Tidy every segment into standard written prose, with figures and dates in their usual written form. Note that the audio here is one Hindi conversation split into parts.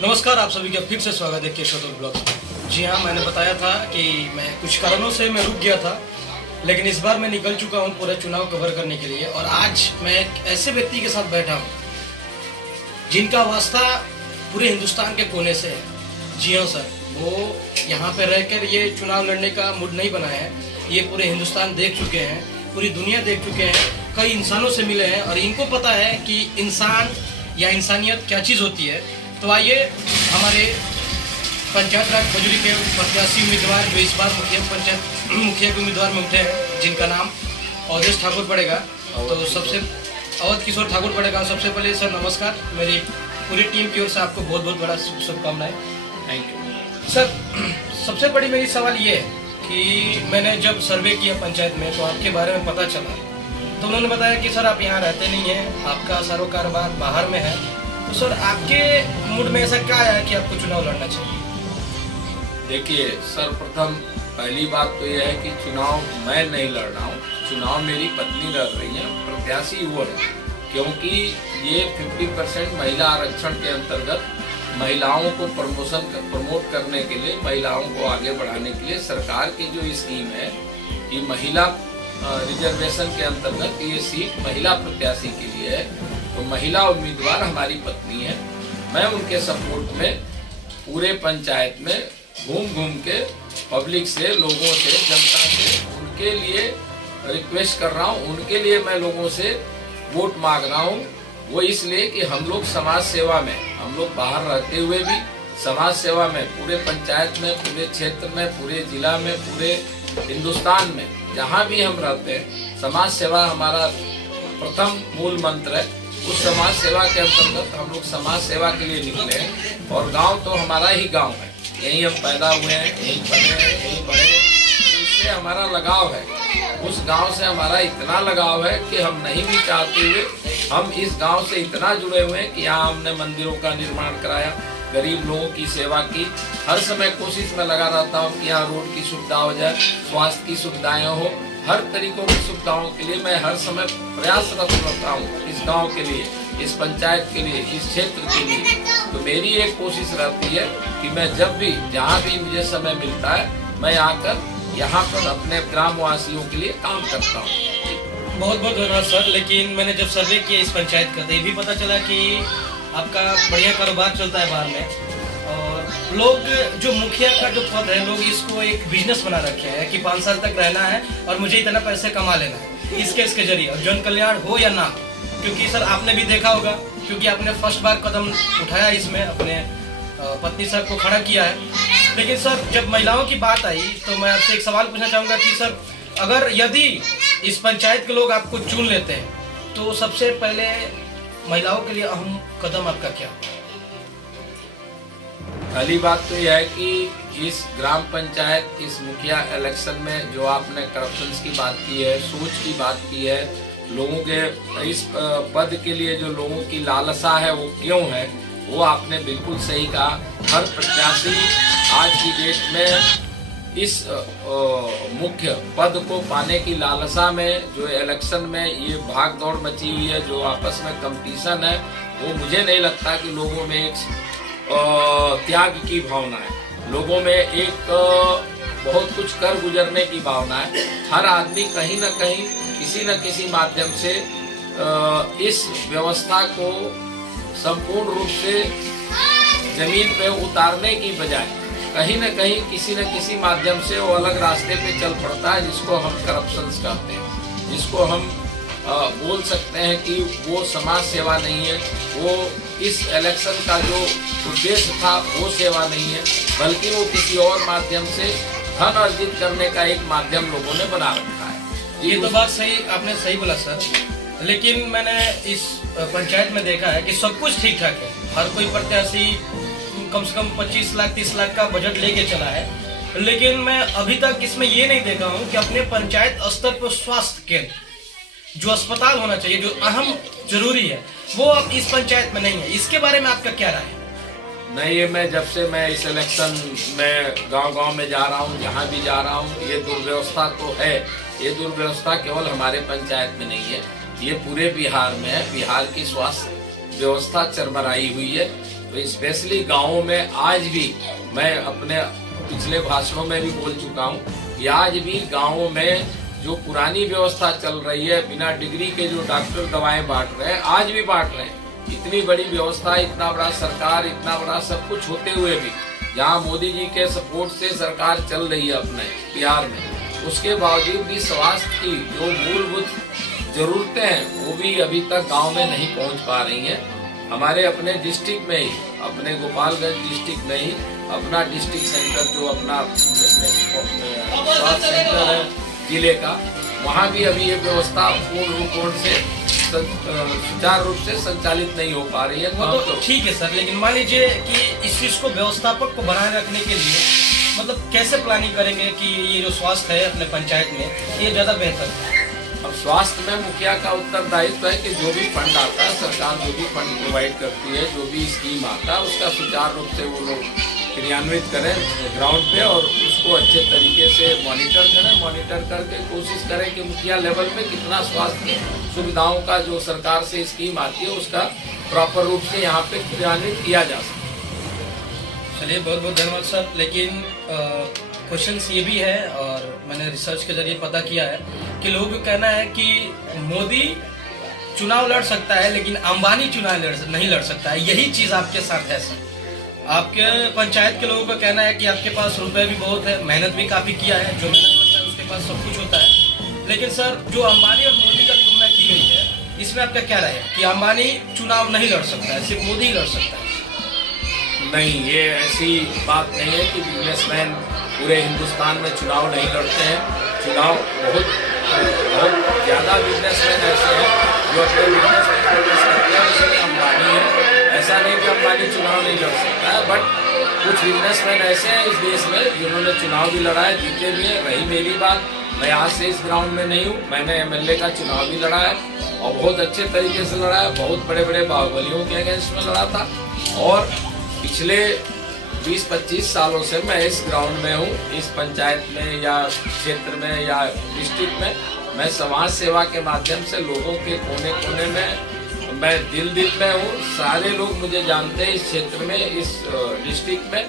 नमस्कार, आप सभी का फिर से स्वागत है केशव ब्लॉग्स में। जी हाँ, मैंने बताया था कि मैं कुछ कारणों से मैं रुक गया था, लेकिन इस बार मैं निकल चुका हूँ पूरा चुनाव कवर करने के लिए। और आज मैं एक ऐसे व्यक्ति के साथ बैठा हूँ जिनका वास्ता पूरे हिंदुस्तान के कोने से है। जी हाँ सर, वो यहाँ पे रहकर ये चुनाव लड़ने का मूड नहीं बनाया है। ये पूरे हिंदुस्तान देख चुके हैं, पूरी दुनिया देख चुके हैं, कई इंसानों से मिले हैं और इनको पता है कि इंसान या इंसानियत क्या चीज़ होती है। तो आइए, हमारे पंचायत राज खजूरी के प्रत्याशी उम्मीदवार जो इस बार मुखिया के उम्मीदवार में उठे हैं, जिनका नाम अवधेश ठाकुर पड़ेगा, तो सबसे अवध किशोर ठाकुर पड़ेगा। सबसे पहले सर नमस्कार, मेरी पूरी टीम की ओर से आपको बहुत बहुत बड़ा शुभकामनाएं। थैंक यू सर, सबसे बड़ी मेरी सवाल ये है कि मैंने जब सर्वे किया पंचायत में तो आपके बारे में पता चला, तो उन्होंने बताया कि सर आप यहाँ रहते नहीं हैं, आपका सारा कारोबार बाहर में है। तो सर, आपके मूड में ऐसा क्या है कि आपको चुनाव लड़ना चाहिए? देखिए, सर्वप्रथम पहली बात तो यह है कि चुनाव मैं नहीं लड़ रहा हूँ, चुनाव मेरी पत्नी लड़ रही है। प्रत्याशी वो है क्योंकि ये 50% महिला आरक्षण के अंतर्गत महिलाओं को प्रमोट करने के लिए, महिलाओं को आगे बढ़ाने के लिए सरकार की जो स्कीम है, ये महिला रिजर्वेशन के अंतर्गत ये सीट महिला प्रत्याशी के लिए है। तो महिला उम्मीदवार हमारी पत्नी है। मैं उनके सपोर्ट में पूरे पंचायत में घूम घूम के पब्लिक से, लोगों से, जनता से उनके लिए रिक्वेस्ट कर रहा हूँ, उनके लिए मैं लोगों से वोट मांग रहा हूँ। वो इसलिए कि हम लोग समाज सेवा में, हम लोग बाहर रहते हुए भी समाज सेवा में पूरे पंचायत में, पूरे क्षेत्र में, पूरे जिला में, पूरे हिंदुस्तान में जहाँ भी हम रहते हैं, समाज सेवा हमारा प्रथम मूल मंत्र है। उस समाज सेवा के अंतर्गत हम लोग समाज सेवा के लिए निकले हैं। और गांव तो हमारा ही गांव है, यहीं हम पैदा हुए हैं, यहीं पढ़े हैं, यहीं बढ़े हैं। उससे हमारा लगाव है, उस गांव से हमारा इतना लगाव है कि हम नहीं भी चाहते हुए हम इस गांव से इतना जुड़े हुए हैं कि यहाँ हमने मंदिरों का निर्माण कराया, गरीब लोगों की सेवा की। हर समय कोशिश में लगा रहता हूँ कि यहाँ रोड की सुविधा हो जाए, स्वास्थ्य की सुविधाएं हो, हर तरीकों की सुविधाओं के लिए मैं हर समय प्रयासरत रहता हूँ। इस गांव के लिए, इस पंचायत के लिए, इस क्षेत्र के लिए। तो मेरी एक कोशिश रहती है कि मैं जब भी, जहाँ भी मुझे समय मिलता है, मैं आकर यहाँ पर अपने ग्रामवासियों के लिए काम करता हूँ। बहुत बहुत धन्यवाद सर। लेकिन मैंने जब सर्वे किया इस पंचायत का, तो ये भी पता चला कि आपका बढ़िया कारोबार चलता है बाहर में। और लोग, जो मुखिया का जो पद है, लोग इसको एक बिजनेस बना रखे हैं कि 5 साल तक रहना है और मुझे इतना पैसे कमा लेना है इसके जरिए, और जन कल्याण हो या ना हो। क्योंकि सर आपने भी देखा होगा, क्योंकि आपने फर्स्ट बार कदम उठाया इसमें, अपने पत्नी साहब को खड़ा किया है। लेकिन सर, जब महिलाओं की बात आई तो मैं आपसे एक सवाल पूछना चाहूँगा कि सर, अगर यदि इस पंचायत के लोग आपको चुन लेते हैं तो सबसे पहले महिलाओं के लिए अहम कदम आपका क्या? पहली बात तो यह है कि इस ग्राम पंचायत, इस मुखिया इलेक्शन में जो आपने करप्शन की बात की है, सोच की बात की है, लोगों के इस पद के लिए जो लोगों की लालसा है वो क्यों है, वो आपने बिल्कुल सही कहा। हर प्रत्याशी आज की डेट में इस मुख्य पद को पाने की लालसा में, जो इलेक्शन में ये भाग दौड़ मची हुई है, जो आपस में कंपटीशन है, वो मुझे नहीं लगता कि लोगों में एक त्याग की भावना है, लोगों में एक बहुत कुछ कर गुजरने की भावना है। हर आदमी कहीं न कहीं, किसी न किसी माध्यम से इस व्यवस्था को संपूर्ण रूप से जमीन पे उतारने की बजाय कहीं न कहीं, किसी न किसी माध्यम से वो अलग रास्ते पे चल पड़ता है, जिसको हम करप्शन कहते हैं, जिसको हम बोल सकते हैं कि वो समाज सेवा नहीं है, वो इस इलेक्शन का जो उद्देश्य था वो सेवा नहीं है, बल्कि वो किसी और माध्यम से धन अर्जित करने का एक माध्यम लोगों ने बना रखा है। ये तो बात सही, आपने सही बोला सर। लेकिन मैंने इस पंचायत में देखा है कि सब कुछ ठीक ठाक है। हर कोई प्रत्याशी कम से कम 25 लाख 30 लाख का बजट लेके चला है, लेकिन मैं अभी तक इसमें ये नहीं देखा हूँ कि अपने पंचायत स्तर पर स्वास्थ्य केंद्र, जो अस्पताल होना चाहिए, जो अहम जरूरी है, वो अब इस पंचायत में नहीं है। इसके बारे में आपका क्या राय है? नहीं, ये मैं जब से मैं इस इलेक्शन में गांव-गांव में जा रहा हूँ, जहाँ भी जा रहा हूँ, ये दुर्व्यवस्था तो है। ये दुर्व्यवस्था केवल हमारे पंचायत में नहीं है, ये पूरे बिहार में है। बिहार की स्वास्थ्य व्यवस्था चरमराई हुई है। तो स्पेशली गाँवों में आज भी, मैं अपने पिछले भाषणों में भी बोल चुका हूँ कि आज भी गाँवों में जो पुरानी व्यवस्था चल रही है, बिना डिग्री के जो डॉक्टर दवाएं बांट रहे हैं, आज भी बांट रहे हैं। इतनी बड़ी व्यवस्था, इतना बड़ा सरकार, इतना बड़ा सब कुछ होते हुए भी, जहाँ मोदी जी के सपोर्ट से सरकार चल रही है अपने बिहार में, उसके बावजूद भी स्वास्थ्य की जो मूलभूत जरूरतें हैं वो भी अभी तक गांव में नहीं पहुंच पा रही हैं। हमारे अपने डिस्ट्रिक्ट में ही, अपने गोपालगंज डिस्ट्रिक्ट में ही अपना डिस्ट्रिक्ट सेंटर जो अपना स्वास्थ्य सेंटर है जिले का, वहाँ भी अभी ये व्यवस्था पूर्ण रूप से सुचारू रूप से संचालित नहीं हो पा रही है। तो ठीक है सर, लेकिन मान लीजिए कि इस चीज को व्यवस्थापक को बनाए रखने के लिए मतलब कैसे प्लानिंग करेंगे कि ये जो स्वास्थ्य है अपने पंचायत में ये ज्यादा बेहतर है? अब स्वास्थ्य में मुखिया का उत्तरदायित्व है कि जो भी फंड आता है, सरकार जो भी फंड प्रोवाइड करती है, जो भी स्कीम आता है, उसका सुचारू रूप से वो लोग क्रियान्वित करें ग्राउंड पे और उसको अच्छे तरीके से मॉनिटर करें। मॉनिटर करके कोशिश करें कि मुखिया लेवल पे कितना स्वास्थ्य सुविधाओं का जो सरकार से स्कीम आती है उसका प्रॉपर रूप से यहाँ पे क्रियान्वित किया जा सके। चलिए, बहुत बहुत धन्यवाद सर। लेकिन क्वेश्चंस ये भी है और मैंने रिसर्च के जरिए पता किया है कि लोगों का कहना है कि मोदी चुनाव लड़ सकता है लेकिन अंबानी चुनाव नहीं लड़ सकता है। यही चीज आपके साथ है सर? आपके पंचायत के लोगों का कहना है कि आपके पास रुपए भी बहुत है, मेहनत भी काफी किया है, जो मेहनत करता है उसके पास सब कुछ होता है, लेकिन सर जो अंबानी और मोदी का तुलना की गई है इसमें आपका क्या राय है कि अंबानी चुनाव नहीं लड़ सकता है, सिर्फ मोदी ही लड़ सकता है? नहीं, ये ऐसी बात नहीं है कि बिजनेसमैन पूरे हिंदुस्तान में चुनाव नहीं लड़ते हैं। चुनाव बहुत ज़्यादा बिजनेसमैन ऐसे हैं जो अपने बिजनेस में फोकस करते हैं, उसमें अंबानी है। ऐसा नहीं कि अंबानी चुनाव नहीं लड़ सकता है, बट कुछ बिजनेसमैन ऐसे हैं इस देश में जिन्होंने चुनाव भी लड़ा है, जीते भी हैं। रही मेरी बात, मैं आज से इस ग्राउंड में नहीं हूँ, मैंने MLA का चुनाव भी लड़ा है और बहुत अच्छे तरीके से लड़ा है। बहुत बड़े बड़े बाहुबलियों के अगेंस्ट में लड़ा था और पिछले 20-25 सालों से मैं इस ग्राउंड में हूँ, इस पंचायत में या क्षेत्र में या डिस्ट्रिक्ट में। मैं समाज सेवा के माध्यम से लोगों के कोने कोने में मैं दिल में हूँ। सारे लोग मुझे जानते हैं इस क्षेत्र में, इस डिस्ट्रिक्ट में,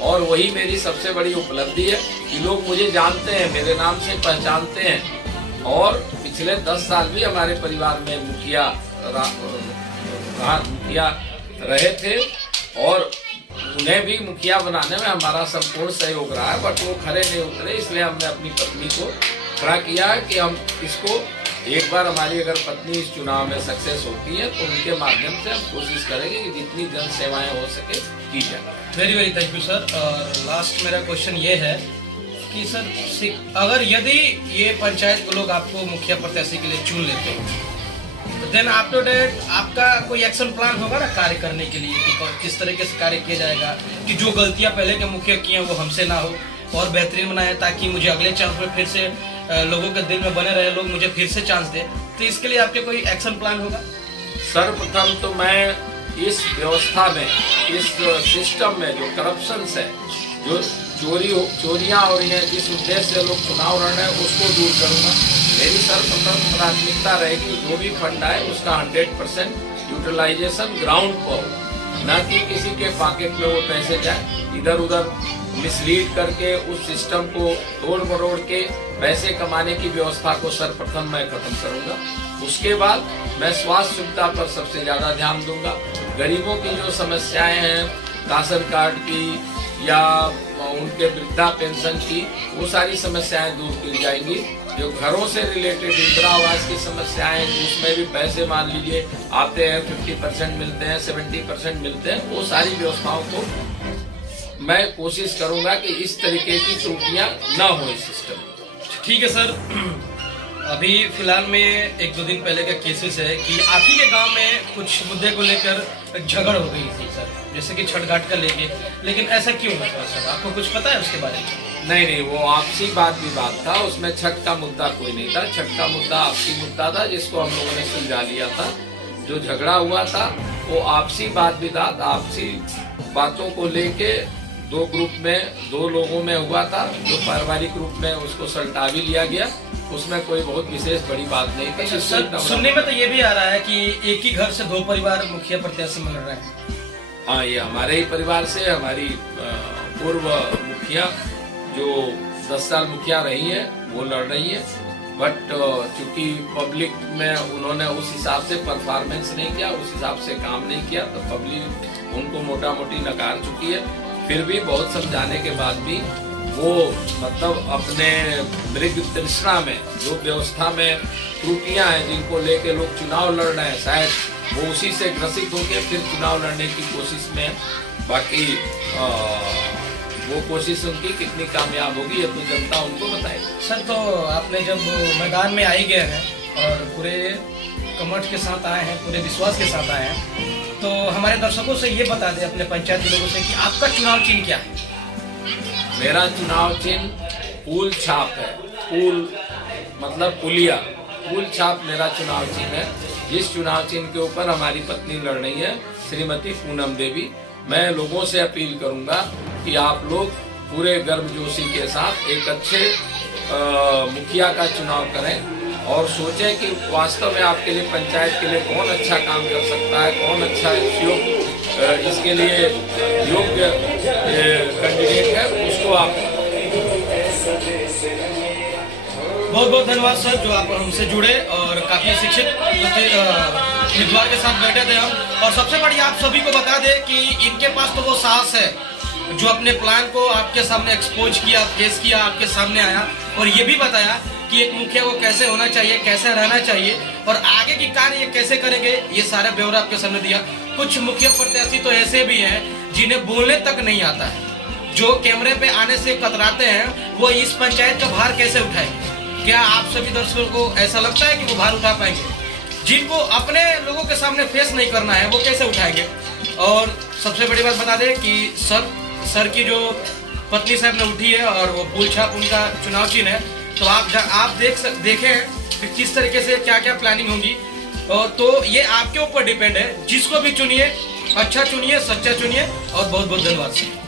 और वही मेरी सबसे बड़ी उपलब्धि है कि लोग मुझे जानते हैं, मेरे नाम से पहचानते हैं। और पिछले 10 साल भी हमारे परिवार में मुखिया रहे थे और उन्हें भी मुखिया बनाने में हमारा संपूर्ण सहयोग रहा है, बट वो खड़े नहीं उतरे। इसलिए हमने अपनी पत्नी को खड़ा किया है कि हम इसको एक बार, हमारी अगर पत्नी इस चुनाव में सक्सेस होती है तो उनके माध्यम से हम कोशिश करेंगे कि जितनी जन सेवाएं हो सके की जाए। Very very thank you sir. और लास्ट मेरा क्वेश्चन ये है कि सर, अगर यदि ये पंचायत के लोग आपको मुखिया प्रत्याशी के लिए चुन लेते हैं देन आफ्टर डेट आपका कोई एक्शन प्लान होगा ना कार्य करने के लिए कि किस तरीके से कार्य किया जाएगा कि जो गलतियां पहले के मुखिया किए हैं वो हमसे ना हो और बेहतरीन बनाए, ताकि मुझे अगले चांस में फिर से लोगों के दिल में बने रहे, लोग मुझे फिर से चांस दे। तो इसके लिए आपके कोई एक्शन प्लान होगा? सर्वप्रथम तो मैं इस व्यवस्था में, इस सिस्टम में जो करप्शन है, जो चोरियां हो रही हैं, जिस उद्देश्य से लोग चुनाव लड़ रहे हैं उसको दूर करूंगा। मेरी सर्वप्रथम प्राथमिकता रहेगी जो भी फंड आए उसका 100% यूटिलाइजेशन ग्राउंड पर, न कि किसी के पॉकेट में वो पैसे जाए, इधर उधर मिसलीड करके उस सिस्टम को तोड़ मरोड़ के पैसे कमाने की व्यवस्था को सर्वप्रथम मैं खत्म करूंगा। उसके बाद मैं स्वास्थ्य सुविधा पर सबसे ज्यादा ध्यान दूंगा। गरीबों की जो समस्याएं हैं, राशन कार्ड की या उनके वृद्धा पेंशन की, वो सारी समस्याएं दूर की जाएंगी। जो घरों से रिलेटेड इंदिरा आवास की समस्याएं, उसमें भी पैसे मान लीजिए आते हैं 50% मिलते हैं, 70% मिलते हैं, वो सारी व्यवस्थाओं को मैं कोशिश करूंगा कि इस तरीके की त्रुटियां न हो इस सिस्टम में। ठीक है सर। अभी फिलहाल में 1-2 दिन पहले का केसेस है कि आप ही के गांव में कुछ मुद्दे को लेकर झगड़ हो गई थी सर, जैसे कि छठ घाट का लेके, लेकिन ऐसा क्यों हुआ था सर? आपको कुछ पता है उसके बारे में? नहीं, वो आपसी बात था, उसमें छठ का मुद्दा कोई नहीं था। छठ का मुद्दा आपसी मुद्दा था जिसको हम लोगों ने सुलझा लिया था। जो झगड़ा हुआ था वो आपसी बात आपसी बातों को लेके दो लोगों में हुआ था। जो पारिवारिक रूप में उसको सल्टा भी लिया गया, उसमें कोई बहुत विशेष बड़ी बात नहीं थी। सर, सुनने में तो ये भी आ रहा है कि एक ही घर से 2 परिवार मुखिया प्रत्याशी मिल रहे हैं। हाँ, ये हमारे ही परिवार से हमारी पूर्व मुखिया जो 10 साल मुखिया रही है वो लड़ रही है, बट चूंकि पब्लिक में उन्होंने उस हिसाब से परफॉर्मेंस नहीं किया, उस हिसाब से काम नहीं किया, तो पब्लिक उनको मोटा मोटी नकार चुकी है। फिर भी बहुत समझाने के बाद भी वो मतलब अपने मृग तृष्णा में जो व्यवस्था में त्रुटियां हैं जिनको लेके लोग चुनाव लड़ रहे हैं, शायद वो उसी से ग्रसित होकर फिर चुनाव लड़ने की कोशिश में है। बाकी वो कोशिश उनकी कितनी कामयाब होगी ये तो जनता उनको बताएगी। सर, तो आपने जब मैदान में आई गए हैं और पूरे कमठ के साथ आए हैं, पूरे विश्वास के साथ आए हैं, तो हमारे दर्शकों से ये बता दें, अपने पंचायत के लोगों से, कि आपका चुनाव चिन्ह क्या है? मेरा चुनाव चिन्ह फूल छाप है। फूल मतलब पुलिया, फूल छाप मेरा चुनाव चिन्ह है। जिस चुनाव चिन्ह के ऊपर हमारी पत्नी लड़ रही है, श्रीमती पूनम देवी। मैं लोगों से अपील करूंगा कि आप लोग पूरे गर्मजोशी के साथ एक अच्छे मुखिया का चुनाव करें और सोचें कि वास्तव में आपके लिए, पंचायत के लिए कौन अच्छा काम कर सकता है, कौन अच्छा इसके लिए योग्य कैंडिडेट है, उसको आप। बहुत बहुत धन्यवाद सर, जो आप हमसे जुड़े और काफी शिक्षित उम्मीदवार के साथ बैठे थे हम। और सबसे बड़ी आप सभी को बता दें कि इनके पास तो वो साहस है जो अपने प्लान को आपके सामने एक्सपोज किया, पेश किया, आपके सामने आया और ये भी बताया कि एक मुखिया को कैसे होना चाहिए, कैसे रहना चाहिए और आगे की कार्य ये कैसे करेंगे, ये सारा ब्यौरा आपके सामने दिया। कुछ मुखिया प्रत्याशी तो ऐसे भी हैं जिन्हें बोलने तक नहीं आता है, जो कैमरे पे आने से कतराते हैं, वो इस पंचायत का भार कैसे उठाएंगे? क्या आप सभी दर्शकों को ऐसा लगता है कि वो भार उठा पाएंगे? जिनको अपने लोगों के सामने फेस नहीं करना है वो कैसे उठाएंगे? और सबसे बड़ी बात बता दें कि सर की जो पत्नी साहब ने उठी है और वो फूल छाप उनका चुनाव चिन्ह है, तो आप देखें कि किस तरीके से क्या क्या प्लानिंग होगी। तो ये आपके ऊपर डिपेंड है, जिसको भी चुनिए, अच्छा चुनिए, सच्चा चुनिए। और बहुत बहुत धन्यवाद सर।